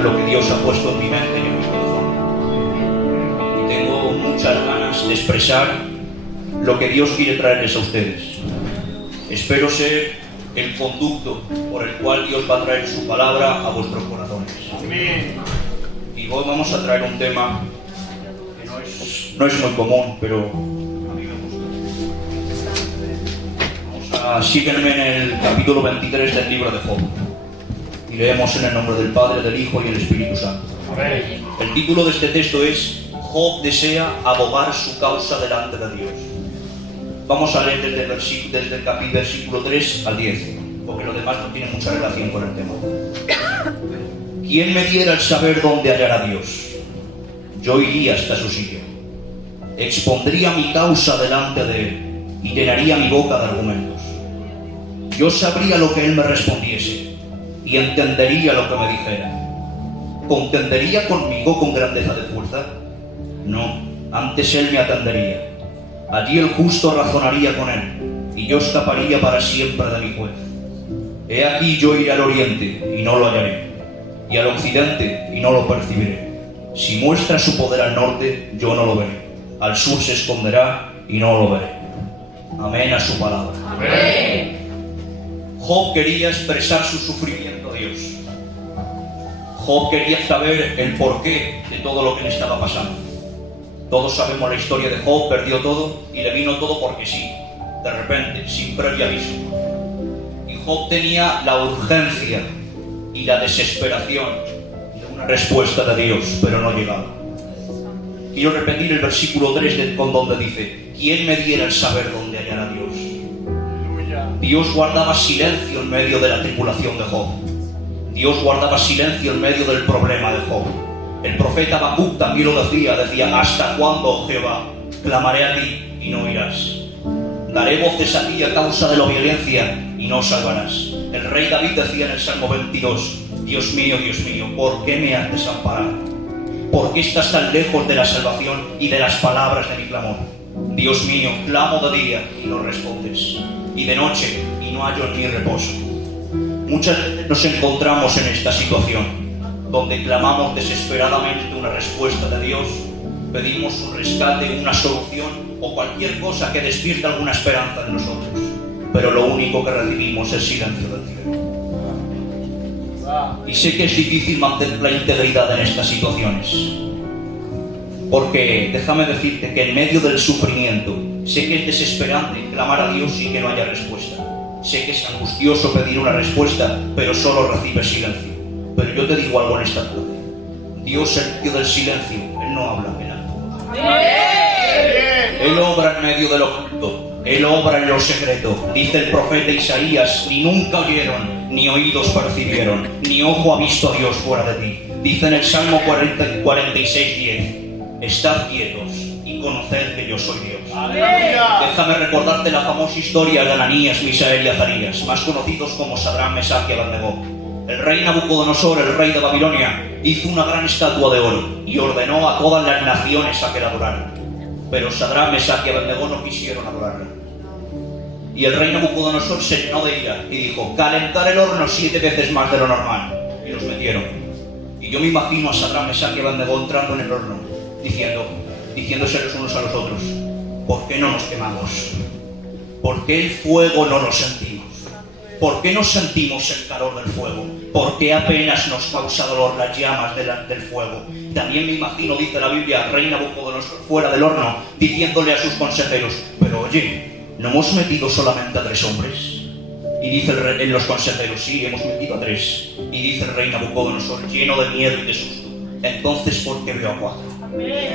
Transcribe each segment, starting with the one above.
expresar lo que Dios ha puesto en mi mente y en mi corazón. Y tengo muchas ganas de expresar lo que Dios quiere traerles a ustedes. Espero ser el conducto por el cual Dios va a traer su palabra a vuestros corazones. Amén. Y hoy vamos a traer un tema que no es muy común, pero a mí me gusta. Síguenme en el capítulo 23 del libro de Job. Y leemos en el nombre del Padre, del Hijo y del Espíritu Santo. Amén. El título de este texto es Job desea abogar su causa delante de Dios. Vamos a leer desde el versículo 3 al 10, porque lo demás no tiene mucha relación con el tema. ¿Quién me diera el saber dónde hallar a Dios? Yo iría hasta su sitio. Expondría mi causa delante de él y llenaría mi boca de argumentos. Yo sabría lo que él me respondiese y entendería lo que me dijera. ¿Contendería conmigo con grandeza de fuerza? No, antes él me atendería. Allí el justo razonaría con él, y yo escaparía para siempre de mi juez. He aquí yo iré al oriente, y no lo hallaré, y al occidente, y no lo percibiré. Si muestra su poder al norte, yo no lo veré. Al sur se esconderá, y no lo veré. Amén a su palabra. Amén. Job quería expresar su sufrimiento a Dios. Job quería saber el porqué de todo lo que le estaba pasando. Todos sabemos la historia de Job, perdió todo y le vino todo porque sí, de repente, sin previo aviso. Y Job tenía la urgencia y la desesperación de una respuesta de Dios, pero no llegaba. Quiero repetir el versículo 3 con donde dice: ¿Quién me diera el saber dónde hallar a Dios? Dios guardaba silencio en medio de la tribulación de Job. Dios guardaba silencio en medio del problema de Job. El profeta Habacuc también lo decía, ¿hasta cuándo, Jehová? Clamaré a ti y no oirás. Daré voces a ti a causa de la violencia y no salvarás. El rey David decía en el Salmo 22, Dios mío, ¿por qué me has desamparado? ¿Por qué estás tan lejos de la salvación y de las palabras de mi clamor? Dios mío, clamo de día y no respondes, y de noche y no hallo en mí reposo. Muchas veces nos encontramos en esta situación, donde clamamos desesperadamente una respuesta de Dios, pedimos un rescate, una solución o cualquier cosa que despierte alguna esperanza en nosotros, pero lo único que recibimos es silencio del cielo. Y sé que es difícil mantener la integridad en estas situaciones, porque déjame decirte que en medio del sufrimiento sé que es desesperante clamar a Dios y que no haya respuesta. Sé que es angustioso pedir una respuesta, pero solo recibes silencio. Pero yo te digo algo en esta tarde: Dios en medio del silencio, Él no habla, Él actúa. Él obra en medio de lo oculto, Él obra en lo secreto. Dice el profeta Isaías: ni nunca oyeron, ni oídos percibieron, ni ojo ha visto a Dios fuera de ti. Dice en el Salmo 46:10: estad quietos y conoced que yo soy Dios. ¡Aleluya! Déjame recordarte la famosa historia de Ananías, Misael y Azarías, más conocidos como Sadrán, Mesach y Abednego. El rey Nabucodonosor, el rey de Babilonia, hizo una gran estatua de oro y ordenó a todas las naciones a que la adoraran. Pero Sadrán, Mesach y Abednego no quisieron adorarla. Y el rey Nabucodonosor se llenó de ira y dijo: calentar el horno 7 veces más de lo normal. Y los metieron. Y yo me imagino a Sadrán, Mesach y Abednego entrando en el horno, diciéndose los unos a los otros: ¿por qué no nos quemamos? ¿Por qué el fuego no lo sentimos? ¿Por qué no sentimos el calor del fuego? ¿Por qué apenas nos causa dolor las llamas del fuego? También me imagino, dice la Biblia, al rey Nabucodonosor fuera del horno, diciéndole a sus consejeros: pero oye, ¿no hemos metido solamente a 3 hombres? Y dice los consejeros: sí, hemos metido a 3. Y dice el rey Nabucodonosor, lleno de miedo y de susto: entonces, ¿por qué veo a 4?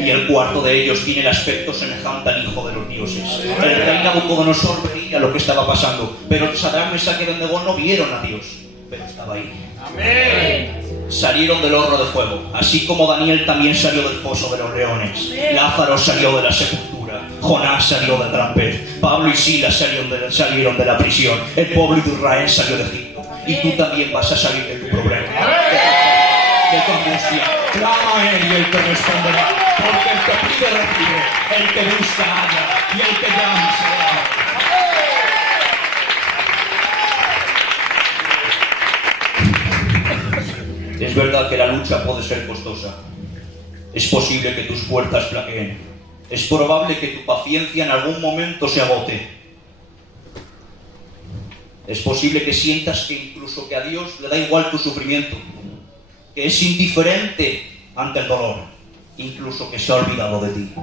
Y el cuarto de ellos tiene el aspecto semejante al hijo de los dioses. El rey Nabucodonosor veía lo que estaba pasando, pero Sadrán, Mesach y Abednego no vieron a Dios, pero estaba ahí. Amén. Salieron del horno de fuego, así como Daniel también salió del foso de los leones. Lázaro salió de la sepultura, Jonás salió del gran pez, Pablo y Silas salieron de la prisión, el pueblo de Israel salió de Egipto. Y tú también vas a salir de tu problema, de tu angustia. Clama a Él y Él te responderá, porque el que pide recibe, el que busca halla, y el que llama será. Es verdad verdad que la lucha puede ser costosa. Es posible que tus fuerzas flaqueen. Es probable que tu paciencia en algún momento se agote. Es posible que sientas que incluso que a Dios le da igual tu sufrimiento, que es indiferente ante el dolor, incluso que se ha olvidado de ti.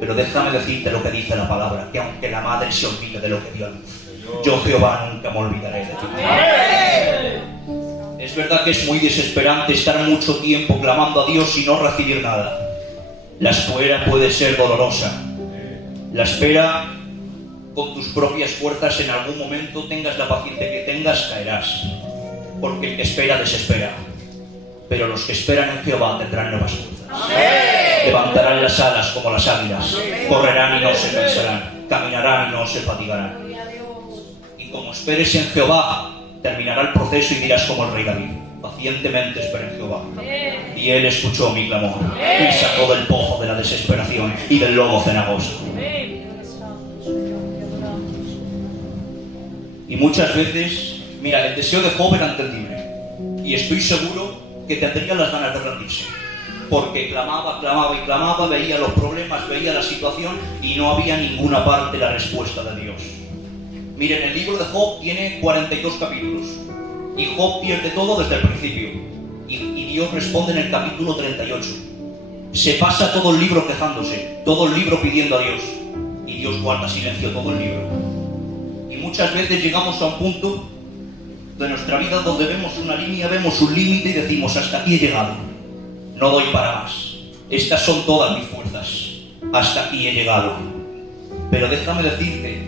Pero déjame decirte lo que dice la palabra, que aunque la madre se olvide de lo que dio a luz, yo Jehová nunca me olvidaré de ti. Es verdad que es muy desesperante estar mucho tiempo clamando a Dios y no recibir nada. La espera puede ser dolorosa. La espera con tus propias fuerzas, en algún momento, tengas la paciencia que tengas, caerás. Porque el que espera desespera. Pero los que esperan en Jehová tendrán nuevas fuerzas. Levantarán las alas como las águilas. Correrán y no se cansarán. Caminarán y no se fatigarán. Y como esperes en Jehová, terminará el proceso y dirás como el rey David: pacientemente esperé en Jehová, y él escuchó mi clamor, me sacó del pozo de la desesperación y del lobo cenagoso. Y muchas veces, mira, el deseo de Job era entendible, y estoy seguro que tendría las ganas de rendirse, porque clamaba, veía los problemas, veía la situación, y no había ninguna parte la respuesta de Dios. Miren, el libro de Job tiene 42 capítulos, y Job pierde todo desde el principio, y Dios responde en el capítulo 38. Se pasa todo el libro quejándose, todo el libro pidiendo a Dios, y Dios guarda silencio todo el libro. Y muchas veces llegamos a un punto de nuestra vida donde vemos una línea, vemos un límite y decimos: hasta aquí he llegado, no doy para más, estas son todas mis fuerzas, hasta aquí he llegado. Pero déjame decirte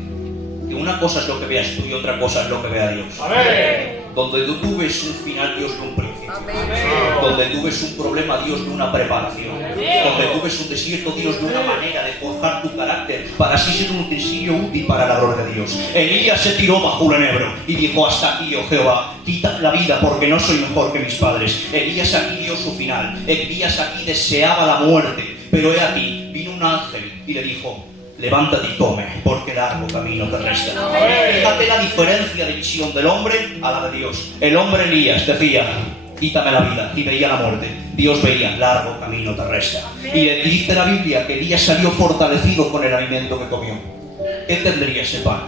que una cosa es lo que veas tú y otra cosa es lo que vea Dios. Amén. Donde tú ves un final, Dios ve un principio. Amén. Donde tú ves un problema, Dios ve una preparación. Donde tú ves un desierto, Dios ve una manera de forjar tu carácter para así ser un utensilio útil para la gloria de Dios. Elías se tiró bajo un enebro y dijo: hasta aquí, oh Jehová, quítame la vida porque no soy mejor que mis padres. Elías aquí dio su final. Elías aquí deseaba la muerte, pero he aquí, vino un ángel y le dijo: levántate y come, porque largo camino te resta. Fíjate la diferencia de visión del hombre a la de Dios. El hombre Elías decía: quítame la vida, y veía la muerte. Dios veía: largo camino te resta. Y dice la Biblia que Elías salió fortalecido con el alimento que comió. ¿Qué tendría ese pan?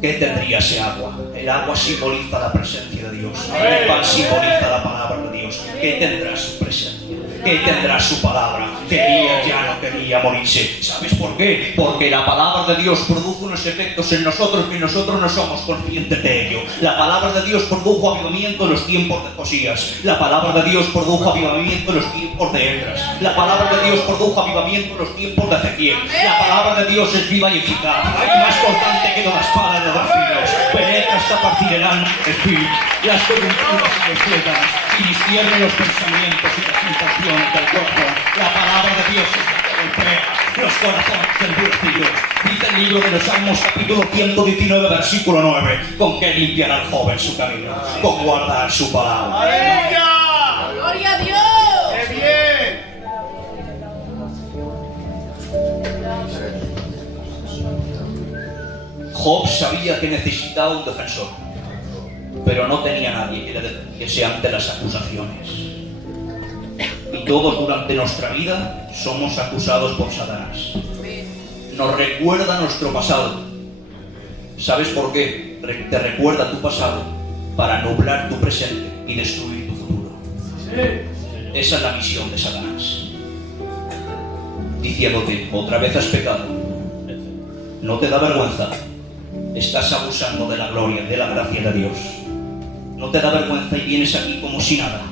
¿Qué tendría ese agua? El agua simboliza la presencia de Dios. El pan simboliza la palabra de Dios. ¿Qué tendrá su presencia? ¿Qué tendrá su palabra? Que Elías ya no quería morirse. ¿Sabes por qué? Porque la palabra de Dios produjo unos efectos en nosotros que nosotros no somos conscientes de ello. La palabra de Dios produjo avivamiento en los tiempos de Josías. La palabra de Dios produjo avivamiento en los tiempos de Esdras. La palabra de Dios produjo avivamiento en los tiempos de Ezequiel. La palabra de Dios es viva y eficaz, y más cortante que toda espada de dos filos. Penetra hasta partir el alma y el espíritu, las coyunturas y los tuétanos, y discierne los pensamientos y las intenciones del cuerpo. La palabra de Dios es la que golpea los corazones endurecidos. Dice el libro de los Salmos, capítulo 119, versículo 9: ¿con qué limpiará el joven su camino? Con guardar su palabra. ¡Aleluya! ¡Gloria a Dios! ¡Qué bien! Job sabía que necesitaba un defensor, pero no tenía nadie que le defendiese ante las acusaciones. Y todos durante nuestra vida somos acusados por Satanás. Nos recuerda nuestro pasado. ¿Sabes por qué? Te recuerda tu pasado para nublar tu presente y destruir tu futuro. Esa es la misión de Satanás. Diciéndote: otra vez has pecado. ¿No te da vergüenza? Estás abusando de la gloria, de la gracia de Dios. ¿No te da vergüenza y vienes aquí como si nada?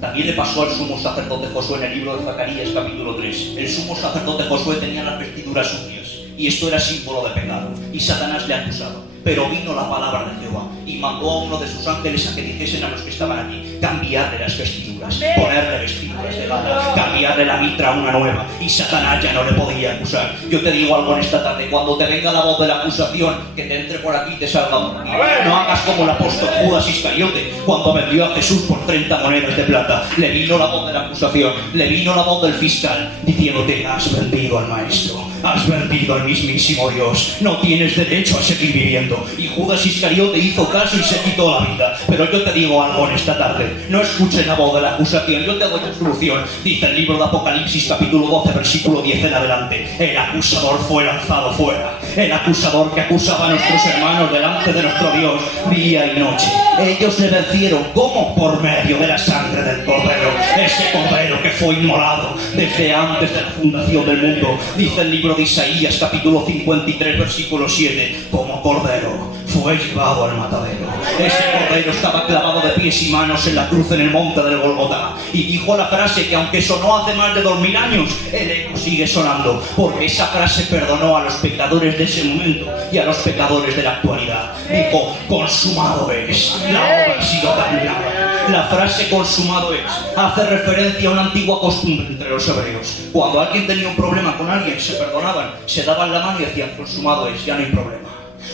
También le pasó al sumo sacerdote Josué en el libro de Zacarías, capítulo 3. El sumo sacerdote Josué tenía las vestiduras sucias, y esto era símbolo de pecado, y Satanás le acusaba. Pero vino la palabra de Jehová y mandó a uno de sus ángeles a que dijesen a los que estaban allí: cambiarle las vestiduras, ponerle vestiduras de gala, cambiarle la mitra a una nueva, y Satanás ya no le podía acusar. Yo te digo algo en esta tarde: cuando te venga la voz de la acusación, que te entre por aquí y te salga por aquí. No hagas como el apóstol Judas Iscariote, cuando vendió a Jesús por 30 monedas de plata. Le vino la voz de la acusación, le vino la voz del fiscal, diciéndote: has vendido al maestro. has vendido al mismísimo Dios, no tienes derecho a seguir viviendo. Y Judas Iscariote hizo caso y se quitó la vida. Pero yo te digo algo en esta tarde, no escuches la voz de la acusación, yo te doy la solución. Dice el libro de Apocalipsis capítulo 12 versículo 10 en adelante: el acusador fue lanzado fuera, el acusador que acusaba a nuestros hermanos delante de nuestro Dios día y noche. Ellos le vencieron, ¿cómo? Por medio de la sangre del Cordero, ese Cordero que fue inmolado desde antes de la fundación del mundo. Dice el libro de Isaías capítulo 53 versículo 7: como Cordero fue llevado al matadero. Ese Cordero estaba clavado de pies y manos en la cruz en el monte del Golgotá, y dijo la frase que aunque sonó hace más de 2000 años, el eco sigue sonando, porque esa frase perdonó a los pecadores de ese momento y a los pecadores de la actualidad. Dijo: consumado es, la obra ha sido terminada. La frase consumado es hace referencia a una antigua costumbre entre los hebreos. Cuando alguien tenía un problema con alguien, se perdonaban, se daban la mano y decían: consumado es, ya no hay problema.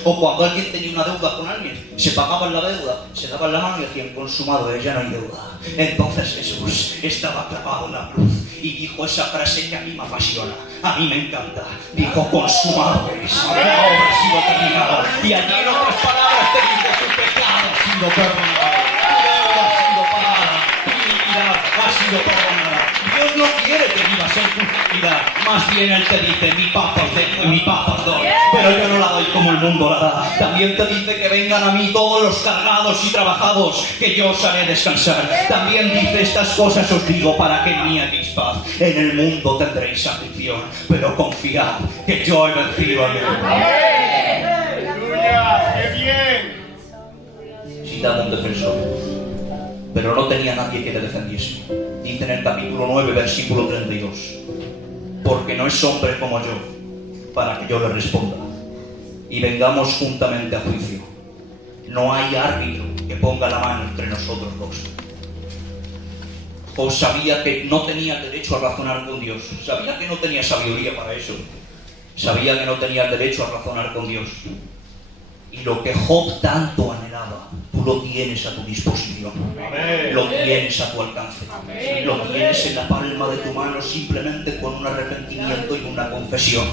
O cuando alguien tenía una deuda con alguien, se pagaban la deuda, se daban la mano y decían: consumado es, ya no hay deuda. Entonces Jesús estaba clavado en la cruz y dijo esa frase que a mí me apasiona, a mí me encanta. Dijo: consumado es, la obra ha sido terminada. Y allí en otras palabras te dice: tu pecado ha sido perdonado, tu deuda ha sido pagada, tu iniquidad ha sido perdonada. Dios no quiere que vivas en tu iniquidad, más bien Él te dice: mi paz os dejo y mi paz os doy. Pero yo no la doy como el mundo la da. También te dice que vengan a mí todos los cargados y trabajados, que yo os haré descansar. También dice: estas cosas os digo para que en mí halléis paz. En el mundo tendréis aflicción, pero confiad que yo he vencido al mundo. ¡Aleluya! ¡Qué bien! Citaba un defensor, pero no tenía nadie que le defendiese. Dice en el capítulo 9 versículo 32: porque no es hombre como yo para que yo le responda y vengamos juntamente a juicio. No hay árbitro que ponga la mano entre nosotros dos. Job sabía que no tenía derecho a razonar con Dios, sabía que no tenía sabiduría para eso, sabía que no tenía derecho a razonar con Dios. Y lo que Job tanto anhelaba, tú lo tienes a tu disposición. Amén. Lo tienes a tu alcance. Amén. Lo tienes en la palma de tu mano, simplemente con un arrepentimiento y una confesión.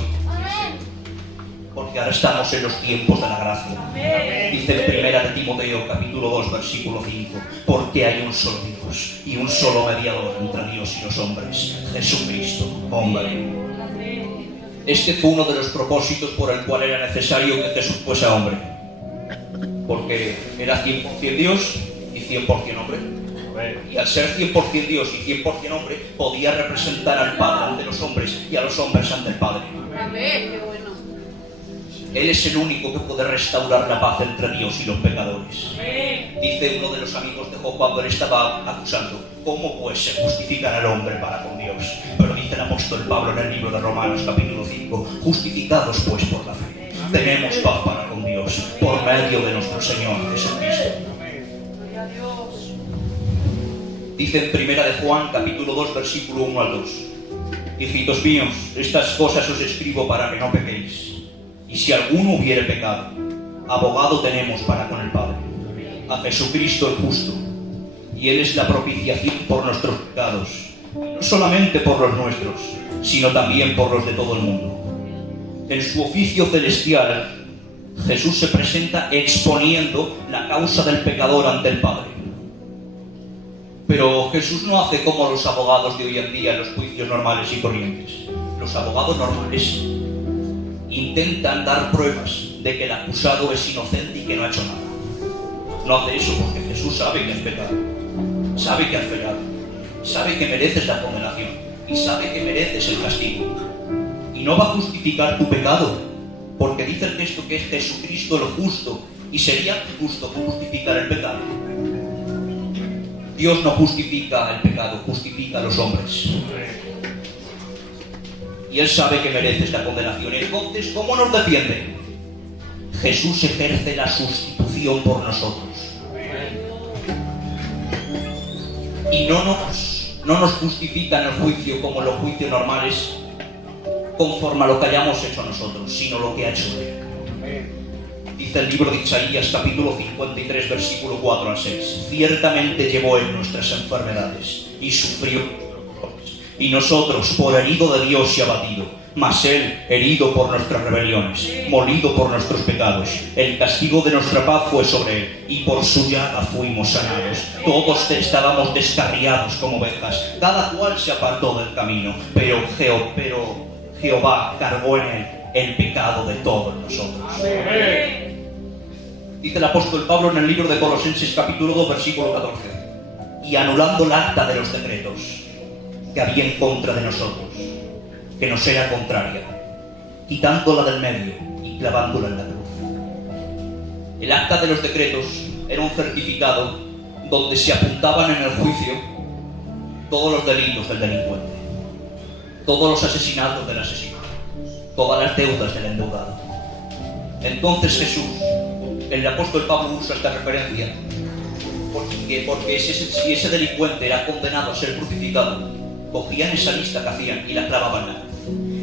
Porque ahora estamos en los tiempos de la gracia. Dice en primera de Timoteo capítulo 2 versículo 5: porque hay un solo Dios y un solo mediador entre Dios y los hombres, Jesucristo, hombre. Este fue uno de los propósitos por el cual era necesario que Jesús fuese hombre, porque era 100% Dios y 100% hombre. Y al ser 100% Dios y 100% hombre, podía representar al Padre ante los hombres y a los hombres ante el Padre. Amén, qué bueno. Él es el único que puede restaurar la paz entre Dios y los pecadores. Dice uno de los amigos de Job cuando él estaba acusando: ¿cómo pues se justificará el hombre para con Dios? Pero dice el apóstol Pablo en el libro de Romanos capítulo 5: justificados pues por la fe, tenemos paz para con Dios por medio de nuestro Señor Jesucristo. Gloria a Dios. Dice en primera de Juan capítulo 2 versículo 1 al 2: hijitos míos, estas cosas os escribo para que no pequéis. Y si alguno hubiere pecado, abogado tenemos para con el Padre, a Jesucristo el justo, y Él es la propiciación por nuestros pecados, y no solamente por los nuestros, sino también por los de todo el mundo. En su oficio celestial, Jesús se presenta exponiendo la causa del pecador ante el Padre. Pero Jesús no hace como los abogados de hoy en día en los juicios normales y corrientes. Los abogados normales intentan dar pruebas de que el acusado es inocente y que no ha hecho nada. No hace eso porque Jesús sabe que has pecado, sabe que has fallado, sabe que mereces la condenación y sabe que mereces el castigo. Y no va a justificar tu pecado, porque dice el texto que es Jesucristo el justo, y sería justo justificar el pecado. Dios no justifica el pecado, justifica a los hombres. Y Él sabe que mereces la condenación. Entonces, ¿cómo nos defiende? Jesús ejerce la sustitución por nosotros. Y no nos justifica en el juicio como los juicios normales, conforme a lo que hayamos hecho nosotros, sino lo que ha hecho Él. Dice el libro de Isaías capítulo 53 versículo 4 al 6: ciertamente llevó Él nuestras enfermedades y sufrió nuestros dolores, y nosotros por herido de Dios y abatido Mas Él, herido por nuestras rebeliones, molido por nuestros pecados, el castigo de nuestra paz fue sobre Él, y por su llaga fuimos sanados. Todos estábamos descarriados como ovejas, cada cual se apartó del camino, pero Jehová cargó en Él el pecado de todos nosotros. Dice el apóstol Pablo en el libro de Colosenses capítulo 2 versículo 14: y anulando el acta de los decretos que había en contra de nosotros, que nos era contraria, quitándola del medio y clavándola en la cruz. El acta de los decretos era un certificado donde se apuntaban en el juicio todos los delitos del delincuente, todos los asesinatos del asesino, todas las deudas del endeudado. Entonces Jesús, el apóstol Pablo usa esta referencia porque si ese delincuente era condenado a ser crucificado, cogían esa lista que hacían y la clavaban en la cruz.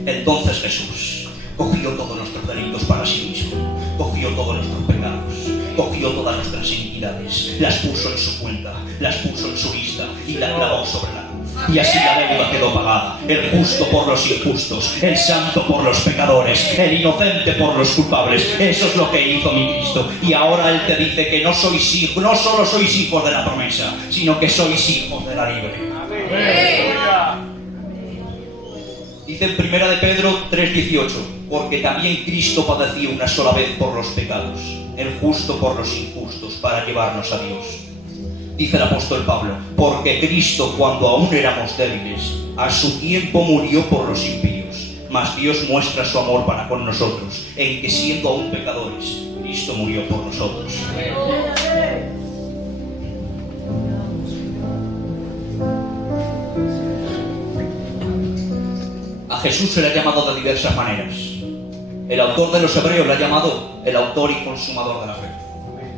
Entonces Jesús cogió todos nuestros delitos para sí mismo, cogió todos nuestros pecados, cogió todas nuestras iniquidades, las puso en su cuenta, las puso en su lista y la clavó sobre la cruz. Y así la deuda quedó pagada, el justo por los injustos, el santo por los pecadores, el inocente por los culpables. Eso es lo que hizo mi Cristo. Y ahora Él te dice que no solo sois hijos de la promesa, sino que sois hijos de la libre. Dice en 1 de Pedro 3:18: porque también Cristo padeció una sola vez por los pecados, el justo por los injustos, para llevarnos a Dios. Dice el apóstol Pablo: porque Cristo, cuando aún éramos débiles, a su tiempo murió por los impíos, mas Dios muestra su amor para con nosotros, en que siendo aún pecadores, Cristo murió por nosotros. A Jesús se le ha llamado de diversas maneras. El autor de los Hebreos le ha llamado el autor y consumador de la fe,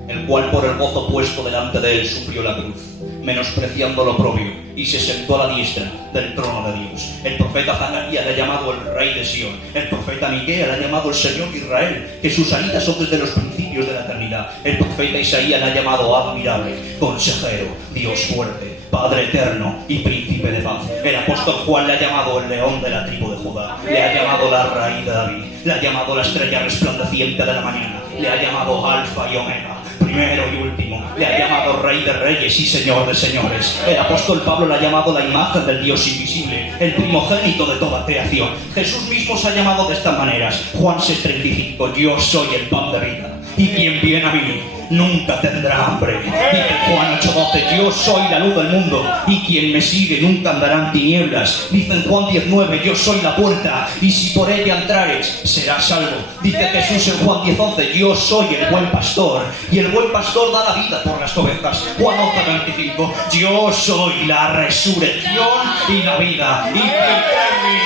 el cual por el gozo puesto delante de él sufrió la cruz, menospreciando lo oprobio, y se sentó a la diestra del trono de Dios. El profeta Zacarías le ha llamado el rey de Sión. El profeta Miqueas le ha llamado el Señor de Israel, que sus salidas son desde los principios de la eternidad. El profeta Isaías le ha llamado admirable, consejero, Dios fuerte, Padre eterno y príncipe de paz. El apóstol Juan le ha llamado el león de la tribu de Judá, le ha llamado la raíz de David, le ha llamado la estrella resplandeciente de la mañana, le ha llamado Alfa y Omega, primero y último, le ha llamado Rey de Reyes y Señor de Señores. El apóstol Pablo le ha llamado la imagen del Dios invisible, el primogénito de toda creación. Jesús mismo se ha llamado de estas maneras. Juan 6:35: yo soy el pan de vida, y quien viene a mí nunca tendrá hambre. Dice Juan 8:12: yo soy la luz del mundo, y quien me sigue nunca andará en tinieblas. Dice en Juan 19: yo soy la puerta, y si por ella entrares, serás salvo. Dice Jesús en Juan 10:11: yo soy el buen pastor, y el buen pastor da la vida por las ovejas. Juan 11:25: yo soy la resurrección y la vida, y quien cree en mí,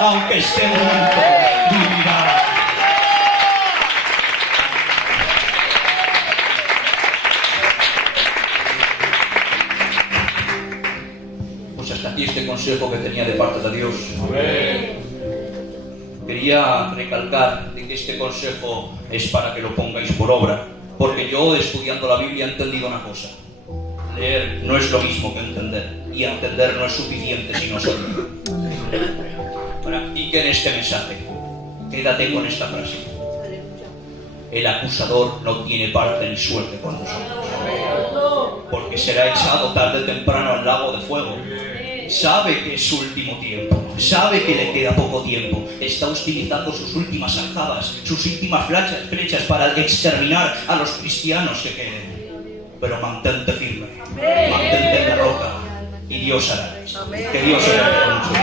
aunque esté muerto, vivirá. Aquí este consejo que tenía de parte de Dios. Quería recalcar de que este consejo es para que lo pongáis por obra, porque yo, estudiando la Biblia, he entendido una cosa: leer no es lo mismo que entender, y entender no es suficiente sino solo. Practiquen este mensaje. Quédate con esta frase: el acusador no tiene parte ni suerte con nosotros, porque será echado tarde o temprano al lago de fuego. Sabe que es su último tiempo, sabe que le queda poco tiempo, está utilizando sus últimas arcadas, sus últimas flechas para exterminar a los cristianos que queden. Pero mantente firme, mantente en la roca, y Dios hará. Que Dios hará mucho.